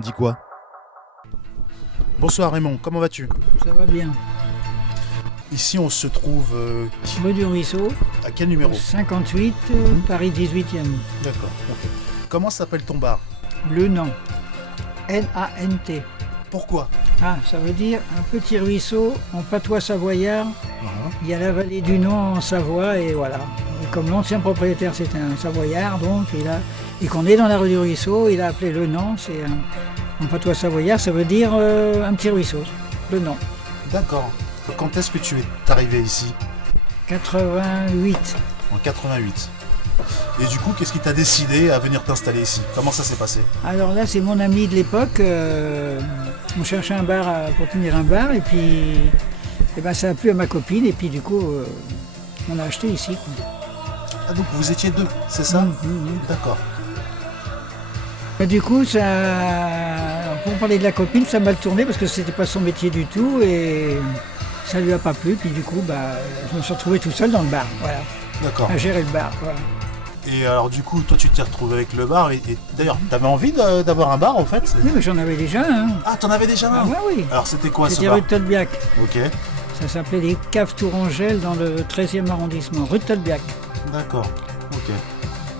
On dit quoi? Bonsoir Raymond, comment vas-tu? Ça va bien. Ici on se trouve Rue du Ruisseau, à quel numéro? 58, Paris 18e. D'accord, ok. Comment s'appelle ton bar? Le Nant. N-A-N-T. Pourquoi? Ah, ça veut dire un petit ruisseau en patois savoyard. Il y a la vallée du Nant en Savoie et voilà. Et comme l'ancien propriétaire c'était un savoyard, donc et qu'on est dans la rue du Ruisseau, il a appelé Le Nant. C'est en patois savoyard, ça veut dire un petit ruisseau. Le Nant. D'accord. Quand est-ce que tu es arrivé ici? 88. En 88. Et du coup, qu'est-ce qui t'a décidé à venir t'installer ici? Comment ça s'est passé? Alors là, c'est mon ami de l'époque. On cherchait un bar pour tenir un bar et puis ça a plu à ma copine et puis du coup, on a acheté ici. Ah donc vous étiez deux, c'est ça? D'accord. Et du coup, pour parler de la copine, ça a mal tourné parce que c'était pas son métier du tout et ça lui a pas plu. Puis du coup, je me suis retrouvé tout seul dans le bar, voilà, D'accord. à gérer le bar. Voilà. Et alors du coup, toi tu t'es retrouvé avec le bar et d'ailleurs, t'avais envie d'avoir un bar en fait? Oui, mais j'en avais déjà un. Ah, t'en avais déjà un? Ah, ouais, oui. Alors c'était quoi ce C'était bar? rue de Tolbiac. Ok. Ça s'appelait les Caves Tourangelle dans le 13e arrondissement, rue de Tolbiac. D'accord. Ok.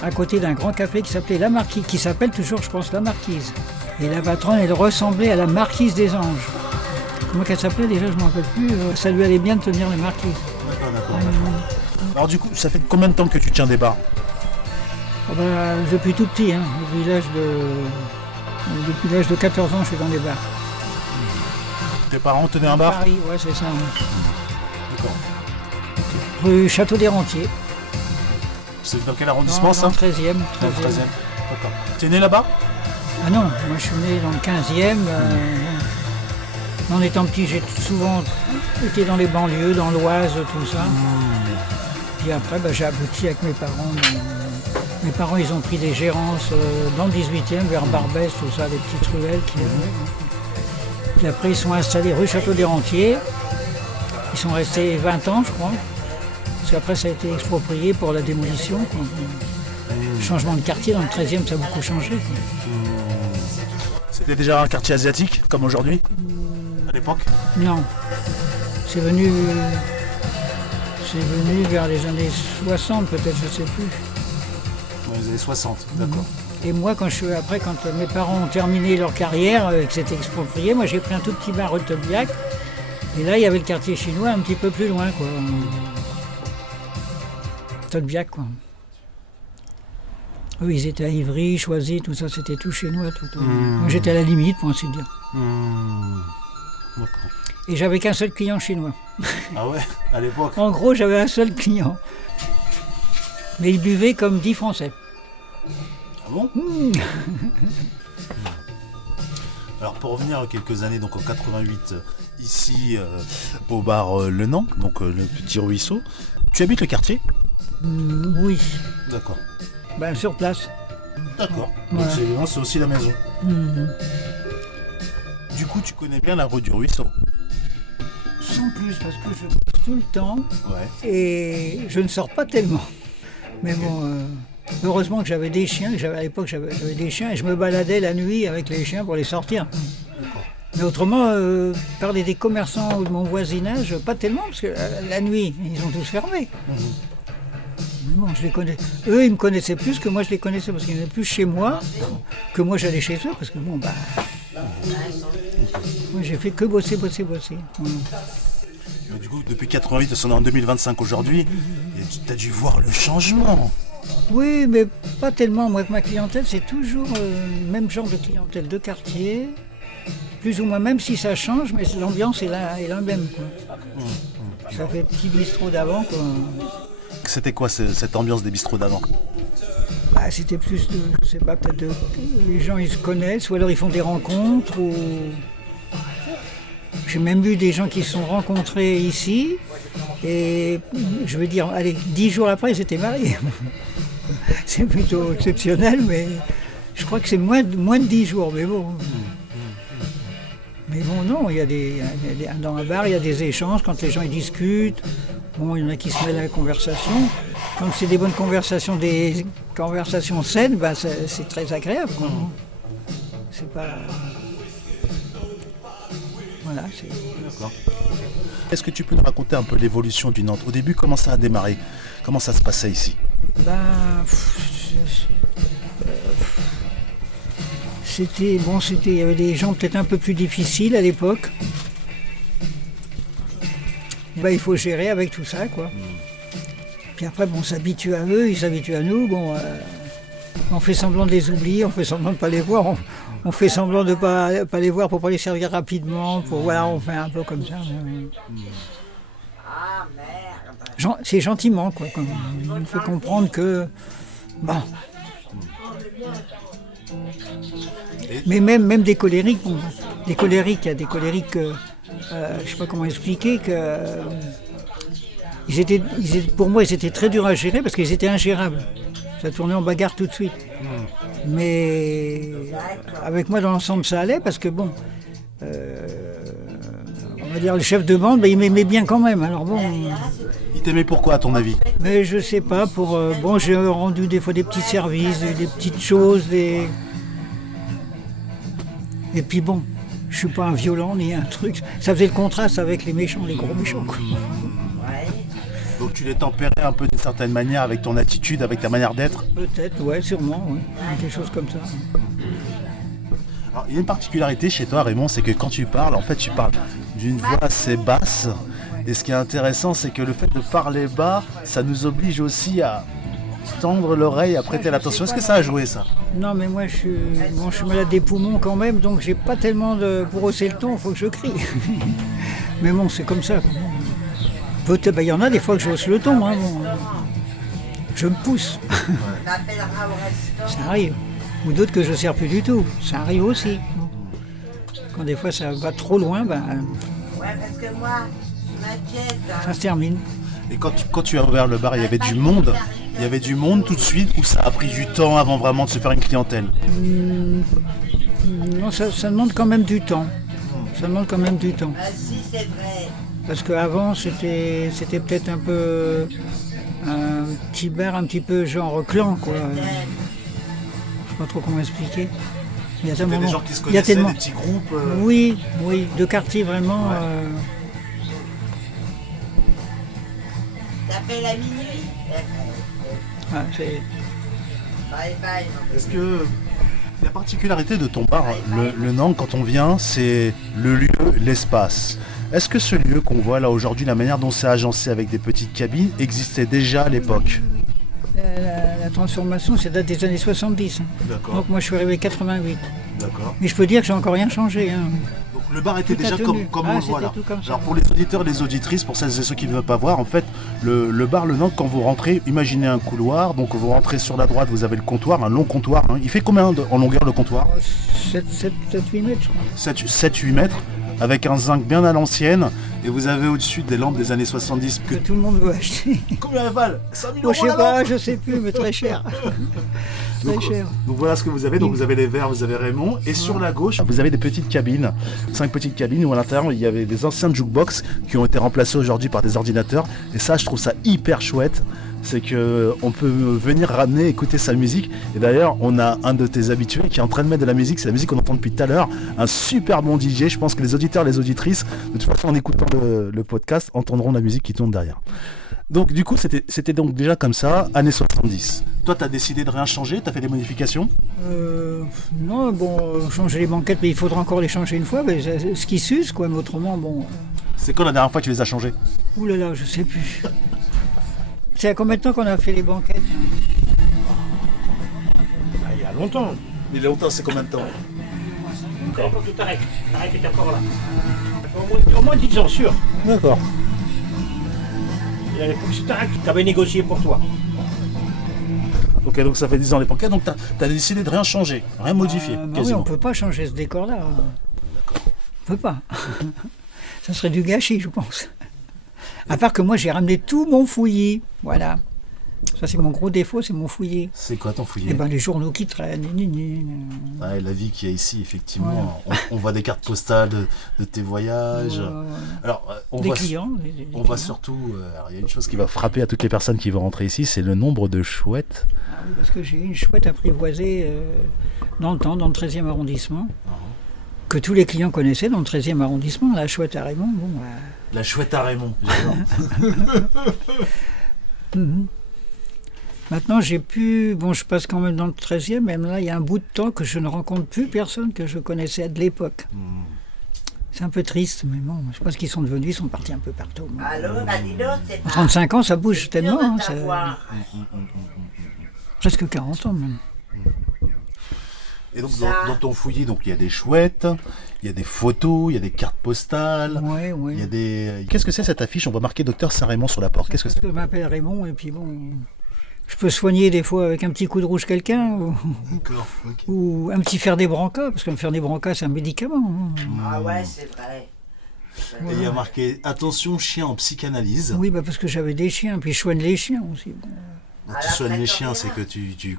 À côté d'un grand café qui s'appelait La Marquise, qui s'appelle toujours, je pense, La Marquise. Et la patronne, elle ressemblait à la Marquise des Anges. Comment qu'elle s'appelait déjà, je ne me rappelle plus. Ça lui allait bien de tenir les marquises. D'accord. Alors du coup, ça fait combien de temps que tu tiens des bars? Depuis tout petit, depuis l'âge de 14 ans, je suis dans les bars. Tes parents tenaient un bar? Paris, ouais, c'est ça. D'accord. Rue Château des Rentiers. C'est dans quel arrondissement Dans le 13e. Dans le 13e. D'accord. Tu es né là-bas? Ah non, moi je suis né dans le 15e. En étant petit, j'ai souvent été dans les banlieues, dans l'Oise, tout ça. Puis après, j'ai abouti avec mes parents. Mes parents, ils ont pris des gérances dans le 18e, vers Barbès, tout ça, des petites ruelles qu'il y avait. Puis après, ils sont installés rue Château des Rentiers. Ils sont restés 20 ans, je crois. Parce qu'après, ça a été exproprié pour la démolition. Le changement de quartier dans le 13e, ça a beaucoup changé. C'était déjà un quartier asiatique, comme aujourd'hui, à l'époque? Non. C'est venu vers les années 60, peut-être, je ne sais plus. Dans les années 60, d'accord. Et moi, quand mes parents ont terminé leur carrière et que c'était exproprié, moi j'ai pris un tout petit bar rue de Tolbiac. Et là, il y avait le quartier chinois un petit peu plus loin, quoi. Tolbiac, quoi. Eux, ils étaient à Ivry, Choisy, tout ça, c'était tout chinois. Tout. Moi, j'étais à la limite, pour ainsi dire. D'accord. Et j'avais qu'un seul client chinois. Ah ouais, à l'époque? En gros, j'avais un seul client. Mais il buvait comme 10 Français. Ah bon? Alors pour revenir quelques années, donc en 88, ici au bar Le Nant, donc le petit ruisseau, tu habites le quartier? Oui. D'accord. Sur place. D'accord. Voilà. Donc c'est aussi la maison. Du coup, tu connais bien la rue du Ruisseau? Sans plus, parce que je passe tout le temps. Ouais. Et je ne sors pas tellement. Mais bon, heureusement que j'avais des chiens. À l'époque, j'avais des chiens et je me baladais la nuit avec les chiens pour les sortir. D'accord. Mais autrement, parler des commerçants ou de mon voisinage, pas tellement, parce que la nuit, ils ont tous fermé. Bon, je les connais. Eux, ils me connaissaient plus que moi, je les connaissais, parce qu'ils venaient plus chez moi que moi, j'allais chez eux, parce que bon, moi, j'ai fait que bosser. Voilà. Mais du coup, depuis 88, on est en 2025 aujourd'hui, et tu as dû voir le changement. Oui, mais pas tellement. Moi, avec ma clientèle, c'est toujours le même genre de clientèle de quartier, plus ou moins, même si ça change, mais l'ambiance est la même, quoi. Ça fait petit bistrot d'avant, quoi. C'était quoi cette ambiance des bistrots d'avant? C'était plus de, je sais pas, peut-être les gens ils se connaissent, ou alors ils font des rencontres, ou... J'ai même vu des gens qui se sont rencontrés ici, et je veux dire, allez, 10 jours après, ils étaient mariés. C'est plutôt exceptionnel, mais je crois que c'est moins de 10 jours, mais bon. Mais bon, non, dans un bar, il y a des échanges, quand les gens ils discutent. Bon, il y en a qui se mêlent à la conversation. Quand c'est des bonnes conversations, des conversations saines, c'est très agréable, quoi. C'est pas... Voilà, D'accord. Est-ce que tu peux nous raconter un peu l'évolution du Nantes? Au début, comment ça a démarré? Comment ça se passait ici? ben, il y avait des gens peut-être un peu plus difficiles à l'époque. Ben, il faut gérer avec tout ça, quoi. Puis après, on s'habitue à eux, ils s'habituent à nous. On fait semblant de les oublier, on fait semblant de ne pas les voir. On fait semblant de ne pas les voir pour ne pas les servir rapidement. Voilà, on fait un peu comme ça. C'est gentiment, quoi. On nous fait comprendre que... Bon. Mais même des colériques, il y a des colériques, je ne sais pas comment expliquer, pour moi ils étaient très durs à gérer parce qu'ils étaient ingérables. Ça tournait en bagarre tout de suite. Mais avec moi dans l'ensemble ça allait parce que on va dire le chef de bande, il m'aimait bien quand même. Alors bon. Il t'aimait pourquoi à ton avis? Mais je sais pas, j'ai rendu des fois des petits services, des petites choses, et puis je suis pas un violent ni un truc. Ça faisait le contraste avec les méchants, les gros méchants, quoi. Donc tu les tempérais un peu d'une certaine manière avec ton attitude, avec ta manière d'être? Peut-être, ouais, sûrement, ouais. Quelque chose comme ça. Alors, il y a une particularité chez toi, Raymond, c'est que quand tu parles, en fait, tu parles d'une voix assez basse. Et ce qui est intéressant, c'est que le fait de parler bas, ça nous oblige aussi à tendre l'oreille, à prêter l'attention. Est-ce que ça a joué, ça? Non, mais moi, je suis malade des poumons quand même, donc j'ai pas tellement pour hausser le ton, il faut que je crie. Mais bon, c'est comme ça. Peut-être, il y en a des fois que je hausse le ton, hein, je me pousse. Ça arrive. Ou d'autres que je ne sers plus du tout. Ça arrive aussi. Quand des fois ça va trop loin, ouais, parce que moi, je m'inquiète. Ça se termine. Et quand tu as ouvert le bar, il y avait du monde? Il y avait du monde tout de suite ou ça a pris du temps avant vraiment de se faire une clientèle? Non, ça demande quand même du temps. Ça demande quand même du temps. Ah si, c'est vrai. Parce qu'avant, c'était peut-être un peu un petit bar, un petit peu genre clan, quoi. Je sais pas trop comment expliquer. Il y a des gens qui se connaissaient, des petits groupes. Oui, de quartier vraiment. Ouais. T'appelles à minuit. C'est... Bye bye. Est-ce que la particularité de ton bar, le Nantes, quand on vient, c'est le lieu, l'espace. Est-ce que ce lieu qu'on voit là aujourd'hui, la manière dont c'est agencé avec des petites cabines, existait déjà à l'époque? La transformation, ça date des années 70. D'accord. Donc moi, je suis arrivé en 88. D'accord. Mais je peux dire que j'ai encore rien changé. Hein. Donc le bar était Tout déjà a tenu. comme on le voit là. Tout comme ça. Alors pour les auditeurs et les auditrices, pour celles et ceux qui ne veulent pas voir, en fait, le bar Le Nantes, quand vous rentrez, imaginez un couloir. Donc vous rentrez sur la droite, vous avez le comptoir, un long comptoir. Hein. Il fait combien en longueur le comptoir? 7-8 mètres, je crois. 7-8 mètres, avec un zinc bien à l'ancienne. Et vous avez au-dessus des lampes des années 70 Que tout le monde veut acheter. Combien elles valent? 5 000 Moi, euros je sais la pas, lampe. je sais plus, mais très cher. Très cher. Donc voilà ce que vous avez. Donc vous avez les verres, vous avez Raymond. Et sur la gauche, vous avez des petites cabines. 5 petites cabines où à l'intérieur, il y avait des anciens jukebox qui ont été remplacés aujourd'hui par des ordinateurs. Et ça, je trouve ça hyper chouette. C'est qu'on peut venir ramener, écouter sa musique. Et d'ailleurs, on a un de tes habitués qui est en train de mettre de la musique. C'est la musique qu'on entend depuis tout à l'heure. Un super bon DJ. Je pense que les auditeurs, les auditrices, de toute façon, en écoutant le podcast, entendront la musique qui tourne derrière. Donc du coup, c'était donc déjà comme ça, années 70. Toi, tu as décidé de rien changer? Tu as fait des modifications? Non, changer les banquettes, mais il faudra encore les changer une fois. Mais ce qui s'use, quoi. Mais autrement, C'est quand la dernière fois que tu les as changés? Ouh là là, je sais plus. C'est à combien de temps qu'on a fait les banquettes? Il y a longtemps. Il y a longtemps, c'est combien de temps? D'accord. Faut que tu t'arrêtes. T'arrêtes, t'es encore là. Au moins 10 ans, sûr. D'accord. Il faut que tu t'arrêtes, tu avais négocié pour toi. Ok, donc ça fait 10 ans les banquettes, donc tu as décidé de rien changer, rien modifier, Oui, quasiment. on peut pas changer ce décor-là. On peut pas. Ça serait du gâchis, je pense. À part que moi, j'ai ramené tout mon fouillis. Voilà. Ça, c'est mon gros défaut, c'est mon fouillis. C'est quoi ton fouillis? Eh ben, les journaux qui traînent. Ouais, la vie qu'il y a ici, effectivement. Ouais. On voit des cartes postales de tes voyages. Alors, on des voit, clients. on voit surtout... alors, il y a une chose qui va frapper à toutes les personnes qui vont rentrer ici, c'est le nombre de chouettes. Ah oui, parce que j'ai une chouette apprivoisée dans le temps, dans le 13e arrondissement. que tous les clients connaissaient dans le 13e arrondissement, la chouette à Raymond. Bon, La chouette à Raymond, j'adore. Maintenant, je passe quand même dans le 13e, même là, il y a un bout de temps que je ne rencontre plus personne que je connaissais de l'époque. C'est un peu triste, mais bon, je sais pas ce qu'ils sont devenus, ils sont partis un peu partout. Allô, bah dis donc, c'est En pas... 35 ans, ça bouge dur tellement, de hein, t'avoir. presque 40 ans même. Et donc dans ton fouillis, donc il y a des chouettes, il y a des photos, il y a des cartes postales, Ouais, ouais. il y a des... Qu'est-ce que c'est cette affiche? On voit marquer Docteur Saint-Raymond sur la porte. Qu'est-ce que Parce c'est? que je m'appelle Raymond, et puis bon, je peux soigner des fois avec un petit coup de rouge quelqu'un, D'accord, ok. ou un petit fer des brancas, parce qu'un fer des brancas, c'est un médicament. Hein. Ah ouais, c'est vrai. Et il y a marqué attention chien en psychanalyse. Oui, bah parce que j'avais des chiens, puis je soigne les chiens aussi. Bon. Donc, tu soignes les chiens, c'est que tu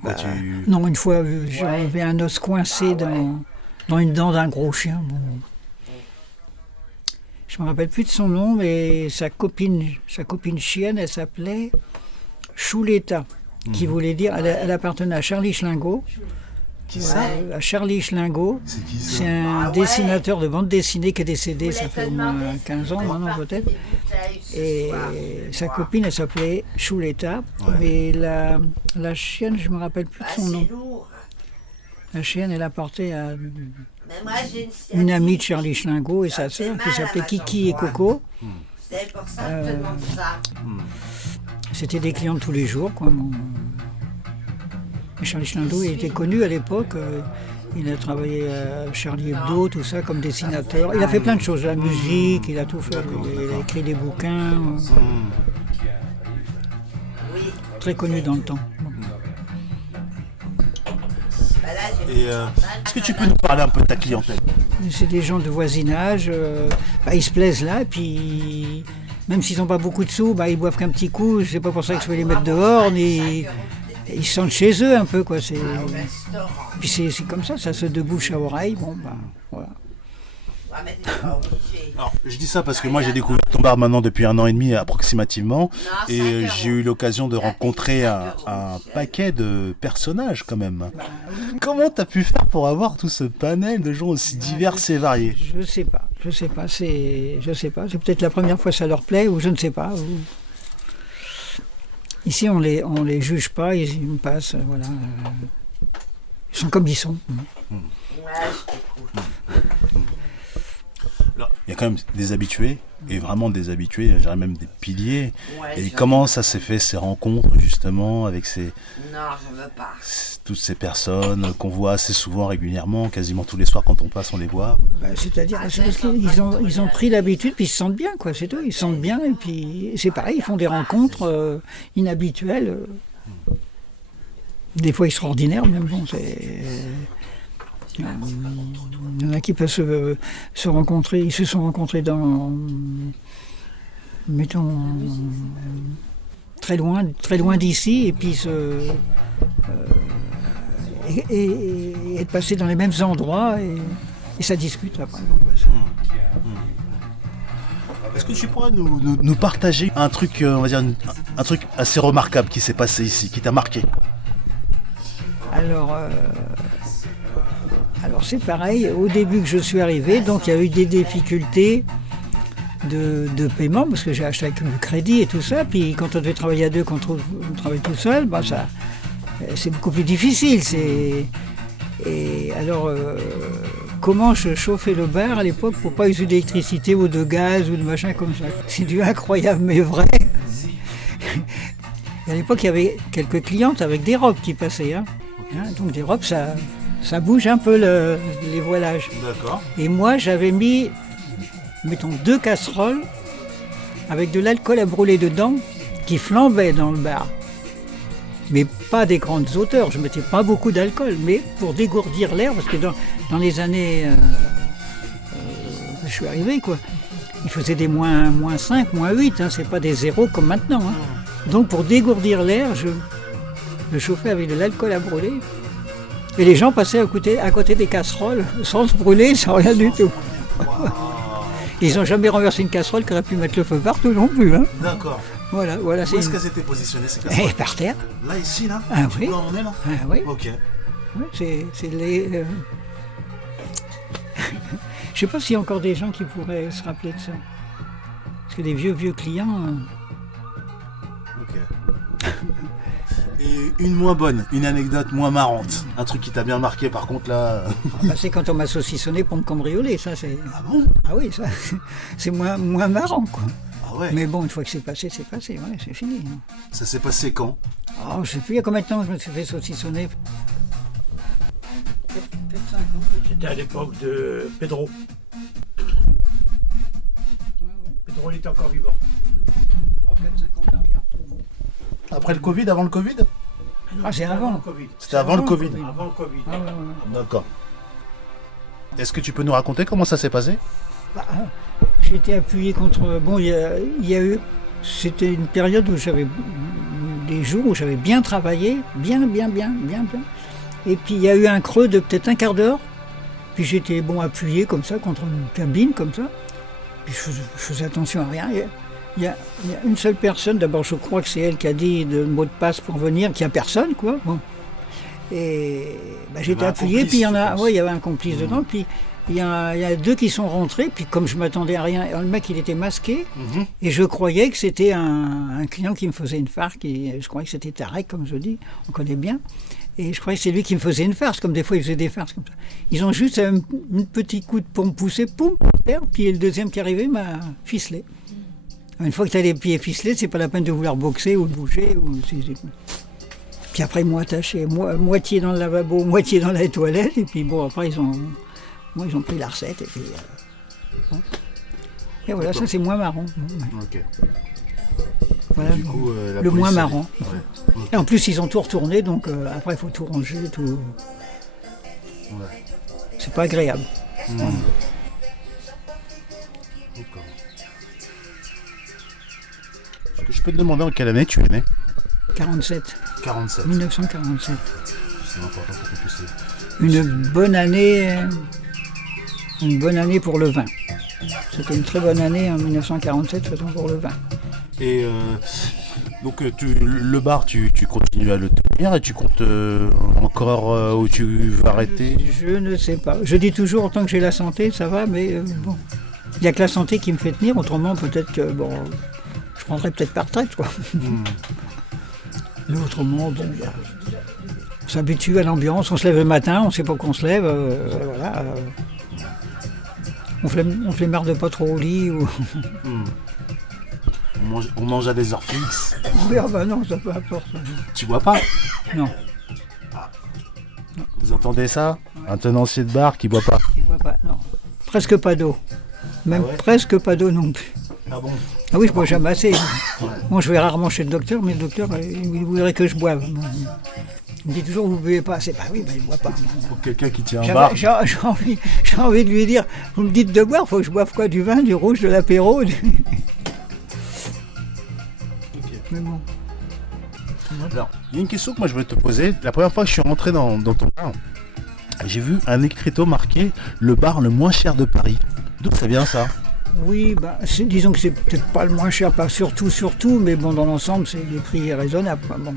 Non, une fois, j'avais un os coincé dans une dent d'un gros chien. Bon. Je me rappelle plus de son nom, mais sa copine chienne, elle s'appelait Chouletta, qui voulait dire, elle appartenait à Charlie Schlingo. Qui ça? À Charlie Schlingo. C'est qui ça? C'est un Ah ouais. dessinateur de bande dessinée qui est décédé, Vous ça voulez fait te au moins demander 15 ans si maintenant vous peut-être. partez des bouteilles ce Et soir. sa copine, elle s'appelait Chouletta, Ouais. mais la chienne, je me rappelle plus de Ah, son nom. c'est lourd. La chienne, elle apportait à Mais moi, j'ai une amie de Charlie Schlingo et sa fait sœur qui mal à s'appelait ma Kiki et jambe. Coco. C'est pour ça que je te demande ça. C'était des clients de tous les jours, quoi. Bon. Et Charlie Schlingo, il était connu à l'époque. Il a travaillé à Charlie Hebdo, tout ça, comme dessinateur. Il a fait plein de choses, la musique, il a tout fait. Il a écrit des bouquins. Oui. Très connu dans le temps. Bon. Bah là, j'ai Et est-ce que tu peux nous parler un peu de ta clientèle? C'est des gens de voisinage, ils se plaisent là, et puis même s'ils n'ont pas beaucoup de sous, ils boivent qu'un petit coup, c'est pas pour ça que je vais les mettre dehors, mais ils se sentent chez eux un peu, quoi. au restaurant. Puis c'est comme ça se de bouche à oreille, bon, voilà. Ouais, mais t'es pas obligé. Alors, je dis ça parce que moi j'ai découvert ton bar maintenant depuis 1 an et demi approximativement, Non, et 5 j'ai eu l'occasion de rencontrer un paquet de personnages quand même. Comment t'as pu faire pour avoir tout ce panel de gens aussi divers et variés? Je sais pas, c'est peut-être la première fois que ça leur plaît, ou je ne sais pas. Ici on les juge pas, ils me passent, voilà. Ils sont comme ils sont. Ouais, je t'écoute. Alors, il y a quand même des habitués, et vraiment des habitués, je dirais même des piliers. Ouais, Et je- comment ça s'est fait ces rencontres justement avec Non, je veux pas. toutes ces personnes qu'on voit assez souvent, régulièrement, quasiment tous les soirs quand on passe, on les voit. C'est-à-dire, c'est parce qu'ils ont pris l'habitude, puis ils se sentent bien, quoi, c'est tout. Ils se sentent bien, et puis c'est pareil, ils font des rencontres inhabituelles. Des fois extraordinaires, même bon, c'est... Il y en a qui peuvent se rencontrer, ils se sont rencontrés dans... Mettons... très loin d'ici, et puis et être passés dans les mêmes endroits, et ça discute après. Bon, Est-ce que tu pourrais nous partager un truc, on va dire, un truc assez remarquable qui s'est passé ici, qui t'a marqué? Alors c'est pareil, au début que je suis arrivé, donc il y a eu des difficultés de paiement, parce que j'ai acheté avec le crédit et tout ça, puis quand on devait travailler à deux, quand on travaille tout seul, c'est beaucoup plus difficile. Et alors, comment je chauffais le bar à l'époque pour pas utiliser d'électricité ou de gaz ou de machin comme ça? C'est du incroyable mais vrai. Et à l'époque, il y avait quelques clientes avec des robes qui passaient. Donc des robes, ça bouge un peu les voilages. D'accord. Et moi, j'avais mis, mettons, 2 casseroles avec de l'alcool à brûler dedans qui flambait dans le bar. Mais pas des grandes hauteurs, je mettais pas beaucoup d'alcool, mais pour dégourdir l'air, parce que dans les années je suis arrivé, quoi, il faisait des moins 5, -8, c'est pas des zéros comme maintenant. Donc pour dégourdir l'air, je chauffais avec de l'alcool à brûler. Et les gens passaient à côté des casseroles sans se brûler, sans rien du tout. Ils n'ont jamais renversé une casserole qui aurait pu mettre le feu partout non plus. D'accord. Voilà, Où c'est est-ce qu'elles étaient positionnées ces casseroles? Et par terre. Là, ici, là? Ah oui. Là, on est là? Ah oui. Ok. Oui, c'est les... Je sais pas s'il y a encore des gens qui pourraient se rappeler de ça. Parce que des vieux clients... Ok. Et une moins bonne, une anecdote moins marrante. Un truc qui t'a bien marqué par contre là. bah, c'est quand on m'a saucissonné pour me cambrioler, ça c'est... Ah bon? Ah oui, ça c'est moins marrant quoi. Ah ouais. Mais bon, une fois que c'est passé, ouais, c'est fini. Hein. Ça s'est passé quand? Oh, je sais plus, il y a combien de temps que je me suis fait saucissonner? Peut-être 5 ans. C'était à l'époque de Pedro. Pedro, il était encore vivant. Peut-être 5 ans derrière. Après le Covid, avant le Covid? Ah, c'est avant. le Covid. C'était avant le Covid. Avant le Covid. Ah, ouais. D'accord. Est-ce que tu peux nous raconter comment ça s'est passé? Bah, j'ai été appuyé contre... Bon, il y a eu... C'était une période où j'avais des jours où j'avais bien travaillé, bien. Et puis il y a eu un creux de peut-être un quart d'heure. Puis j'étais appuyé comme ça contre une cabine comme ça. Puis je faisais attention à rien. Il y a une seule personne, d'abord je crois que c'est elle qui a dit le mot de passe pour venir, qu'il n'y a personne quoi. Bon. Et j'étais appuyé, puis il y avait un complice dedans, puis il y a 2 qui sont rentrés, puis comme je m'attendais à rien, le mec il était masqué, et je croyais que c'était un client qui me faisait une farce, je croyais que c'était Tarek comme je dis, on connaît bien, et je croyais que c'est lui qui me faisait une farce, comme des fois il faisait des farces comme ça. Ils ont juste un petit coup pour me pousser, poum, puis le deuxième qui arrivait m'a ficelé. Une fois que tu as les pieds ficelés, c'est pas la peine de vouloir boxer ou de bouger. Puis après, ils m'ont attaché, moitié dans le lavabo, moitié dans la toilette. Et puis bon, après, ils ont pris la recette. Et puis, bon. Et voilà, ça c'est moins marrant. Ok. Voilà, du coup, le moins marrant. Ouais. Okay. Et en plus, ils ont tout retourné, donc après, il faut tout ranger, tout. Ouais. C'est pas agréable. D'accord. Est-ce que je peux te demander en quelle année tu es né? 47. 47. 1947. C'est important pour qu'on puisse... Une bonne année pour le vin. C'était une très bonne année en 1947, faisons pour le vin. Et donc le bar, tu continues à le tenir et tu comptes encore où tu vas arrêter? Je ne sais pas. Je dis toujours, tant que j'ai la santé, ça va, mais bon. Il n'y a que la santé qui me fait tenir, autrement peut-être que je prendrais peut-être par retraite, quoi. Mais autrement, on s'habitue à l'ambiance, on se lève le matin, on ne sait pas qu'on se lève, voilà. On flemmarde pas trop au lit. Ou... on mange à des heures fixes. Oui, non, ça peu importe. Tu bois pas? Non. Ah. Non. Vous entendez ça? Un tenancier de bar qui boit pas? Qui boit pas, non. Presque pas d'eau. Même presque pas d'eau non plus. Ah bon? Ah oui, je bois jamais assez. Moi, je vais rarement chez le docteur, mais le docteur, il voudrait que je boive. Il me dit toujours, vous ne buvez pas assez. Il ne boit pas. Pour quelqu'un qui tient un bar. J'ai envie de lui dire, vous me dites de boire, il faut que je boive quoi? Du vin, du rouge, de l'apéro Mais bon. Alors, il y a une question que moi je voulais te poser. La première fois que je suis rentré dans ton bar, j'ai vu un écriteau marqué « Le bar le moins cher de Paris ». D'où ça vient ça? Oui, disons que c'est peut-être pas le moins cher, pas surtout, mais bon, dans l'ensemble, c'est des prix raisonnables. Bon.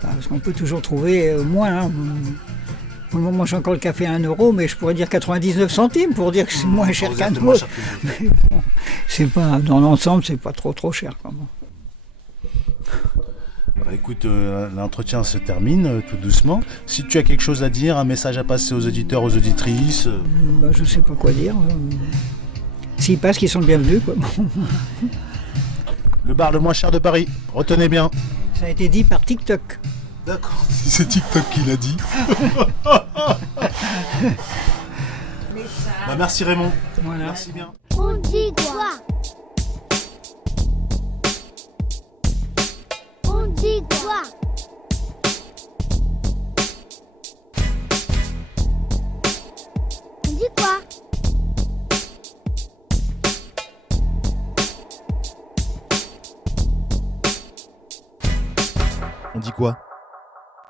Parce qu'on peut toujours trouver moins. Hein. Pour le moment, j'ai encore le café à 1 €, mais je pourrais dire 99 centimes pour dire que c'est moins cher qu'un autre. Mais bon, c'est pas, dans l'ensemble, c'est pas trop cher. Quoi. Bon. Écoute, l'entretien se termine tout doucement. Si tu as quelque chose à dire, un message à passer aux auditeurs, aux auditrices... je sais pas quoi dire. S'ils passent, qu'ils sont le bienvenus. Quoi. Le bar le moins cher de Paris, retenez bien. Ça a été dit par TikTok. D'accord, c'est TikTok qui l'a dit. Merci Raymond. Voilà. Merci bien. On dit quoi? On dit quoi? On dit quoi? On dit quoi?